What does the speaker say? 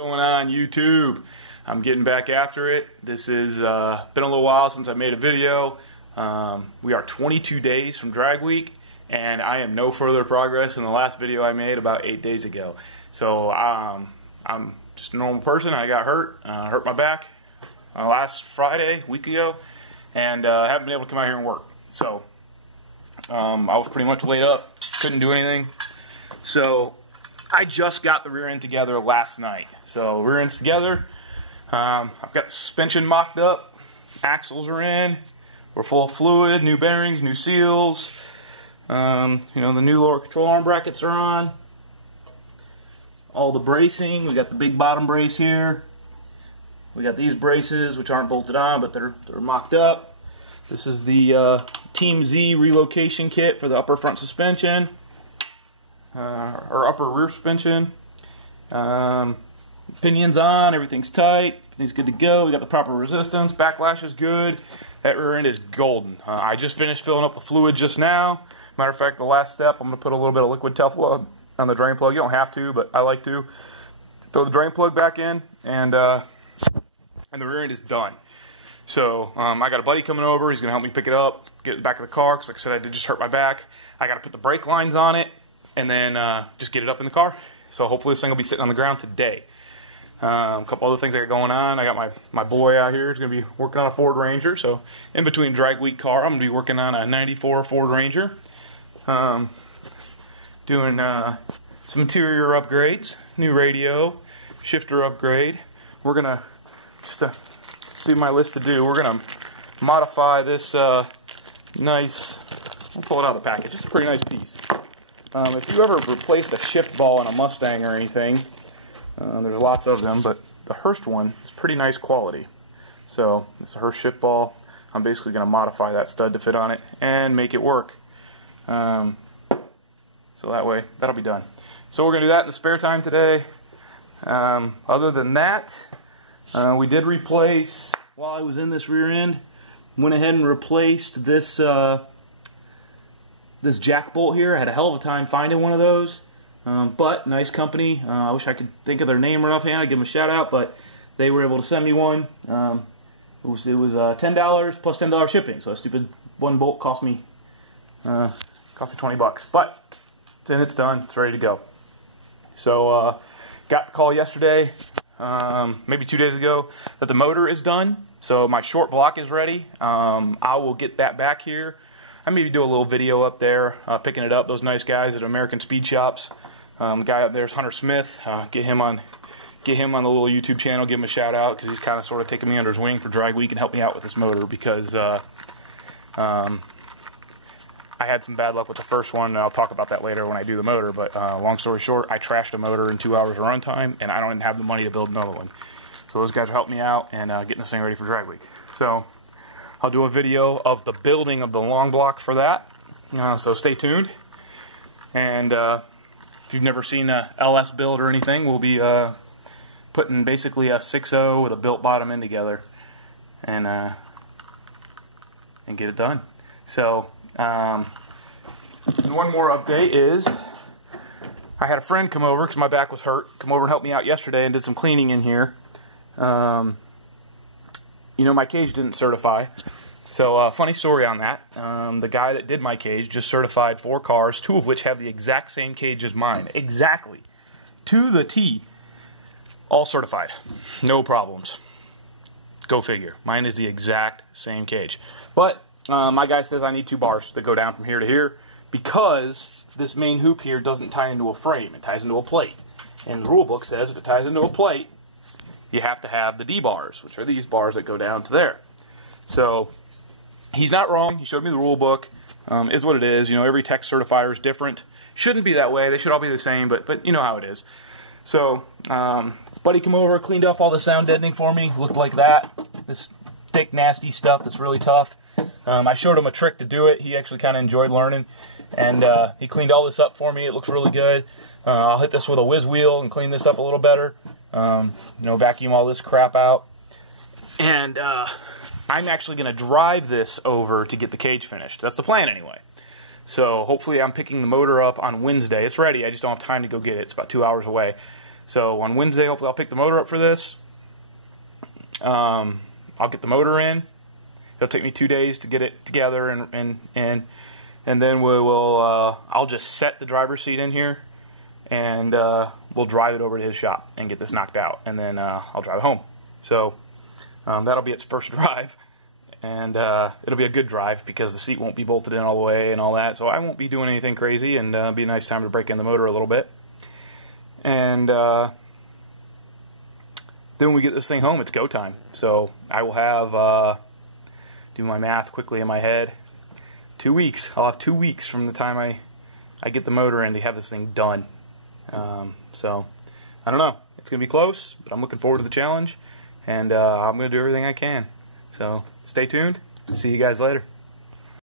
Going on YouTube? I'm getting back after it. This has been a little while since I made a video. We are 22 days from drag week, and I am no further progress than the last video I made about 8 days ago. So I'm just a normal person. I got hurt my back last Friday, a week ago, and haven't been able to come out here and work. So I was pretty much laid up, couldn't do anything. So I just got the rear end together last night. So rear end's together. I've got the suspension mocked up. Axles are in. We're full of fluid, new bearings, new seals. The new lower control arm brackets are on. All the bracing. We got the big bottom brace here. We got these braces, which aren't bolted on, but they're mocked up. This is the Team Z relocation kit for the upper front suspension. Or upper rear suspension. Pinions on, everything's tight, everything's good to go. We got the proper resistance, backlash is good. That rear end is golden. I just finished filling up the fluid just now. Matter of fact, the last step, I'm going to put a little bit of liquid Teflon on the drain plug. You don't have to, but I like to. Throw the drain plug back in, and the rear end is done. So I got a buddy coming over. He's going to help me pick it up, get it back of the car, because like I said, I did just hurt my back. I got to put the brake lines on it, and then just get it up in the car. So hopefully this thing will be sitting on the ground today. A couple other things I got going on. I got my boy out here. He's going to be working on a Ford Ranger. So in between drag week car, I'm going to be working on a 94 Ford Ranger. Doing some interior upgrades, new radio, shifter upgrade. We're going to, just to see my list to do, we're going to modify this nice, I'll pull it out of the package. It's a pretty nice piece. If you ever replaced a shift ball in a Mustang or anything, there's lots of them, but the Hurst one is pretty nice quality. So it's a Hurst shift ball. I'm basically going to modify that stud to fit on it and make it work. So that way, that'll be done. So we're going to do that in the spare time today. Other than that, we did replace, while I was in this rear end, went ahead and replaced this this jack bolt here. I had a hell of a time finding one of those. But nice company. I wish I could think of their name right offhand. I'd give them a shout out, but they were able to send me one. It was $10 plus $10 shipping. So a stupid one bolt cost me 20 bucks. But then it's done. It's ready to go. So got the call yesterday, maybe 2 days ago, that the motor is done. So my short block is ready. I will get that back here. I maybe do a little video up there, picking it up. Those nice guys at American Speed Shops. The guy up there is Hunter Smith. Get him on the little YouTube channel. Give him a shout out because he's kind of sort of taking me under his wing for drag week and help me out with this motor because I had some bad luck with the first one. And I'll talk about that later when I do the motor. But long story short, I trashed a motor in 2 hours of runtime, and I don't even have the money to build another one. So those guys are helping me out and getting this thing ready for drag week. So I'll do a video of the building of the long block for that. So stay tuned. And if you've never seen a LS build or anything, we'll be putting basically a 6.0 with a built bottom end together, and get it done. So one more update is I had a friend come over because my back was hurt. Come over and help me out yesterday and did some cleaning in here. My cage didn't certify. So funny story on that. The guy that did my cage just certified 4 cars, 2 of which have the exact same cage as mine. Exactly. To the T. All certified. No problems. Go figure. Mine is the exact same cage. But my guy says I need 2 bars that go down from here to here because this main hoop here doesn't tie into a frame. It ties into a plate. And the rule book says if it ties into a plate, you have to have the D bars, which are these bars that go down to there. So he's not wrong. He showed me the rule book. Is what it is. Every tech certifier is different. Shouldn't be that way. They should all be the same, but you know how it is. So buddy came over, cleaned off all the sound deadening for me. Looked like that. This thick, nasty stuff that's really tough. I showed him a trick to do it. He actually kind of enjoyed learning. And he cleaned all this up for me. It looks really good. I'll hit this with a whiz wheel and clean this up a little better. Vacuum all this crap out. And I'm actually going to drive this over to get the cage finished. That's the plan anyway. So hopefully I'm picking the motor up on Wednesday. It's ready. I just don't have time to go get it. It's about 2 hours away. So on Wednesday, hopefully I'll pick the motor up for this. I'll get the motor in. It'll take me 2 days to get it together, and then we will. I'll just set the driver's seat in here, and we'll drive it over to his shop and get this knocked out, and then I'll drive it home. So that'll be its first drive, and it'll be a good drive because the seat won't be bolted in all the way and all that. So I won't be doing anything crazy, and it'll be a nice time to break in the motor a little bit. And then when we get this thing home, it's go time. So I will have, do my math quickly in my head, 2 weeks. I'll have 2 weeks from the time I get the motor in to have this thing done. So I don't know. It's going to be close, but I'm looking forward to the challenge, and I'm going to do everything I can. So stay tuned. See you guys later.